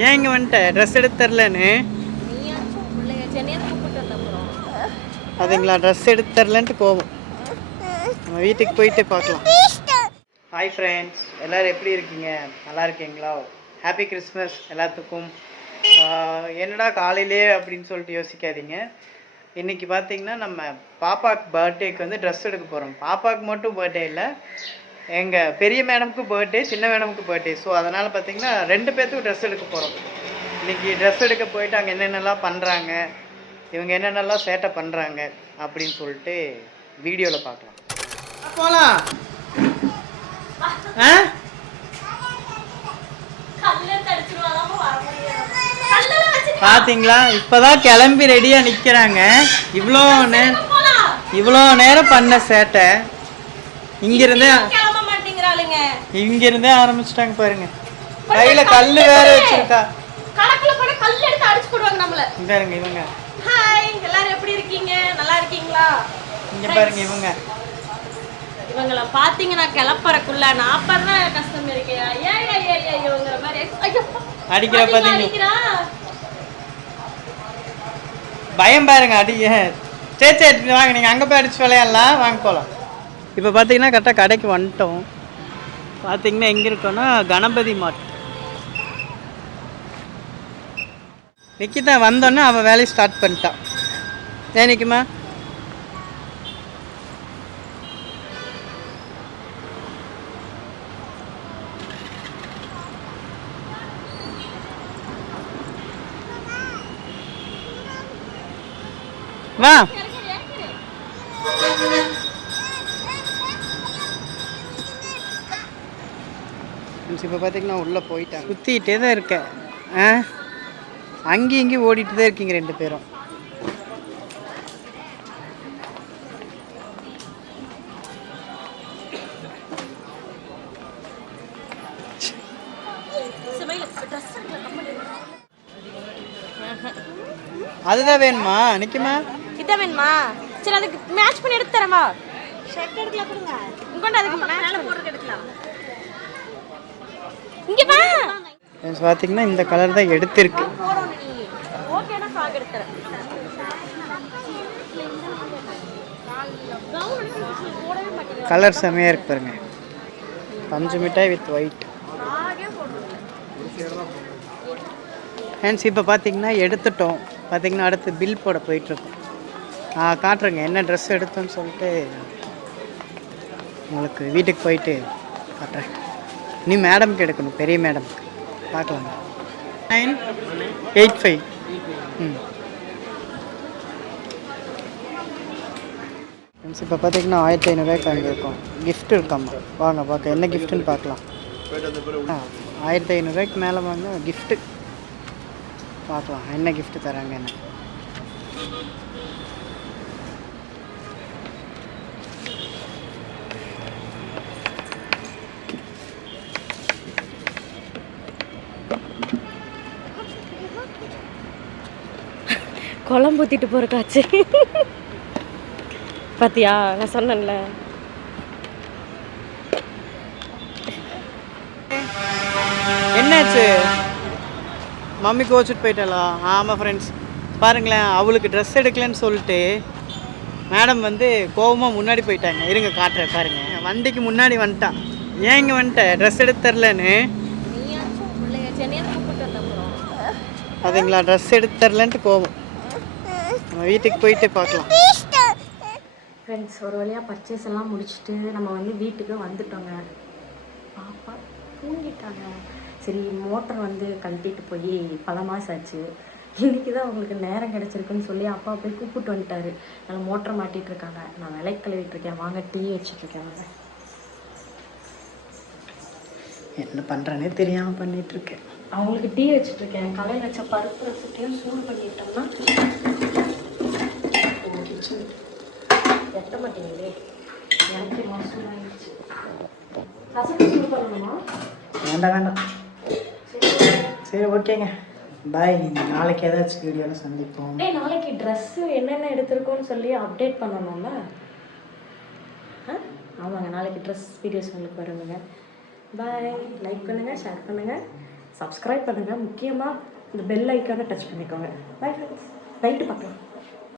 ஏன் இங்கே வந்துட்ட? ட்ரெஸ் எடுத்து தரலன்னு. சென்னையில் அதுங்களா ட்ரெஸ் எடுத்து தரலன்ட்டு கோவம் நம்ம வீட்டுக்கு போயிட்டு பார்க்கலாம். ஹாய் ஃப்ரெண்ட்ஸ் எல்லோரும் எப்படி இருக்கீங்க? நல்லா இருக்கீங்களா? ஹாப்பி கிறிஸ்மஸ் எல்லாத்துக்கும். என்னடா காலையிலே அப்படின்னு சொல்லிட்டு யோசிக்காதீங்க. இன்றைக்கி பார்த்தீங்கன்னா நம்ம பாப்பாக்கு பர்த்டேக்கு வந்து ட்ரெஸ் எடுக்க போகிறோம் பாப்பாவுக்கு மட்டும் பர்த்டே இல்லை. எங்கள் பெரிய மேடமுக்கு பர்த்டே சின்ன மேடமுக்கு பர்த்டே ஸோ அதனால் பார்த்தீங்கன்னா ரெண்டு பேர்த்துக்கும் ட்ரெஸ் எடுக்க போகிறோம் இன்னைக்கு ட்ரெஸ் எடுக்க போயிட்டு அங்கே என்னென்னலாம் பண்ணுறாங்க இவங்க என்னென்னலாம் சேட்டை பண்ணுறாங்க அப்படின்னு சொல்லிட்டு வீடியோவில் பார்க்கலாம். போகலாம் ஆ? பாத்தீங்களா? இப்பதான் கிளம்பி ரெடியா நிக்கிறாங்க. இவ்வளோ நே இவ்வளோ நேரம் பண்ண சேட்டை. இங்கிருந்தே கிளம்ப மாட்டேங்கிறாளுங்க இங்கிருந்தே ஆரம்பிச்சிட்டாங்க பாருங்க. கையில கல்லு வேற வச்சிருக்கா. கணக்குல கூட கல் எடுத்து அடிச்சு போடுவாங்க நம்மள. இங்க பாருங்க இவங்க. ஹாய் எல்லாரும் எப்படி இருக்கீங்க? நல்லா இருக்கீங்களா? இங்க பாருங்க இவங்க. இவங்கள பாத்தீங்கன்னா கிளப்பறக்குள்ள நான் படுற கஷ்டம் இருக்கே. ஐயா ஐயா ஐயா இவங்கிற மாதிரி. ஐயோ அடிக்கிற பாத்தீங்க. அடிக்கிறா? பயம் பாருங்க அடி சரி சரி வாங்க நீங்கள் அங்கே போய் அடிச்சு விளையாடலாம். வாங்க போகலாம் இப்போ பார்த்தீங்கன்னா கரெக்டாக கடைக்கு வந்துட்டோம். பார்த்தீங்கன்னா எங்கே இருக்கோன்னா கணபதி மார்ட். நிக்கிதா வந்தோன்னே அவள் வேலையை ஸ்டார்ட் பண்ணிட்டான் ஏன் நிக்குமா? வா. இப்போ பார்த்தீங்கன்னா உள்ளே போயிட்டாங்க. சுற்றிக்கிட்டே தான் இருக்கேன் ஆ? அங்கேயும் இங்கேயும் ஓடிட்டு தான் இருக்கீங்க ரெண்டு பேரும். அதுதான் வேணுமா? நிக்குமா? இதான் வேணுமா? சரி அதுக்கு மேட்ச் பண்ணி எடுத்து தரமா ஷர்ட் எடுக்கலாம் கொடுங்க. உங்கள்கிட்ட அதுக்கு மேல போட்டு எடுக்கலாம். இங்க வா. பார்த்தீங்கன்னா இந்த கலர் தான் எடுத்திருக்கு. கலர் செமையாக இருக்கு பாருங்க. பஞ்சு மிட்டாய் வித் ஒயிட் ஹேண்ட்ஸ் இப்போ பார்த்தீங்கன்னா எடுத்துட்டோம். பார்த்தீங்கன்னா அடுத்து பில் போட போயிட்டுருக்கோம். ஆ காட்டுறேங்க என்ன ட்ரெஸ் எடுத்தோன்னு சொல்லிட்டு உங்களுக்கு வீட்டுக்கு போயிட்டு காட்டுறேன். நீ மேடம்க்கு எடுக்கணும் பெரிய மேடம்க்கு பார்க்கலாம். நைன் எயிட் ஃபைவ் ம். ஃப்ரெண்ட்ஸ் இப்போ பார்த்தீங்கன்னா ஆயிரத்தி ஐநூறுரூவாய்க்கு வாங்கியிருக்கோம். கிஃப்ட் இருக்காம்மா. வாங்க பார்க்க. என்ன கிஃப்ட்டுன்னு பார்க்கலாம். ஆ ஆயிரத்தி ஐநூறுரூவாய்க்கு மேலே வாங்க கிஃப்ட்டு பார்க்கலாம். என்ன gift தராங்கன்னு. குழம்பு ஊத்திட்டு போற காச்சு பாத்தியா நான் சொன்னேன்ல. என்னாச்சு? மம்மி கோச்சிட்டு போயிட்டாளா? ஆமாம் ஃப்ரெண்ட்ஸ் பாருங்களேன் அவளுக்கு ட்ரெஸ் எடுக்கலன்னு சொல்லிட்டு மேடம் வந்து கோவமாக முன்னாடி போயிட்டாங்க. இருங்க காட்டுறேன் பாருங்க. வண்டிக்கு முன்னாடி வந்துட்டான். ஏன் இங்கே வந்துட்ட? ட்ரெஸ் எடுத்து தரலன்னு. அதுங்களா ட்ரெஸ் எடுத்து தரலன்ட்டு கோவம். நம்ம வீட்டுக்கு போயிட்டு பார்க்கலாம். ஃப்ரெண்ட்ஸ் ஒரு வழியாக பர்ச்சேஸ் எல்லாம் முடிச்சுட்டு நம்ம வந்து வீட்டுக்கு வந்துட்டோங்க. பாப்பா தூங்கிட்டாங்க. சரி மோட்டர் வந்து கழட்டிட்டு போய் பல மாதம் ஆச்சு. இன்னைக்கு தான் உங்களுக்கு நேரம் கிடச்சிருக்குன்னு சொல்லி அப்பா போய் கூப்பிட்டு வந்துட்டாரு. அதனால் மோட்டர் மாட்டிட்டு இருக்காங்க. நான் விலை கழுவிட்டு இருக்கேன். வாங்க டீ வாங்க. என்ன பண்ணுறேனே தெரியாமல் பண்ணிட்டு இருக்கேன். அவங்களுக்கு டீ வச்சுட்டு இருக்கேன். கலையில் வச்ச பருப்பு ரசத்தையும் சூடு பண்ணிட்டோம்னா. எட்ட மாட்டேங்குதே எனக்கு மோசம் ஆயிடுச்சு. ரசத்தை சூடு பண்ணணுமா வேண்டாம் வேண்டாம். சரி ஓகேங்க. பாய் நாளைக்கு ஏதாச்சும் வீடியோவில் சந்திப்போம். டேய் நாளைக்கு ட்ரெஸ்ஸு என்னென்ன எடுத்திருக்கோன்னு சொல்லி அப்டேட் பண்ணணும்ல? ஆ? ஆமாங்க நாளைக்கு ட்ரெஸ் வீடியோஸ் உங்களுக்கு வருங்க. பாய் லைக் பண்ணுங்கள் ஷேர் பண்ணுங்கள் சப்ஸ்கிரைப் பண்ணுங்கள் முக்கியமாக இந்த பெல் ஐக்கானை டச் பண்ணிக்கோங்க. பை ஃப்ரெண்ட்ஸ் நைட்டு பார்க்கலாம்.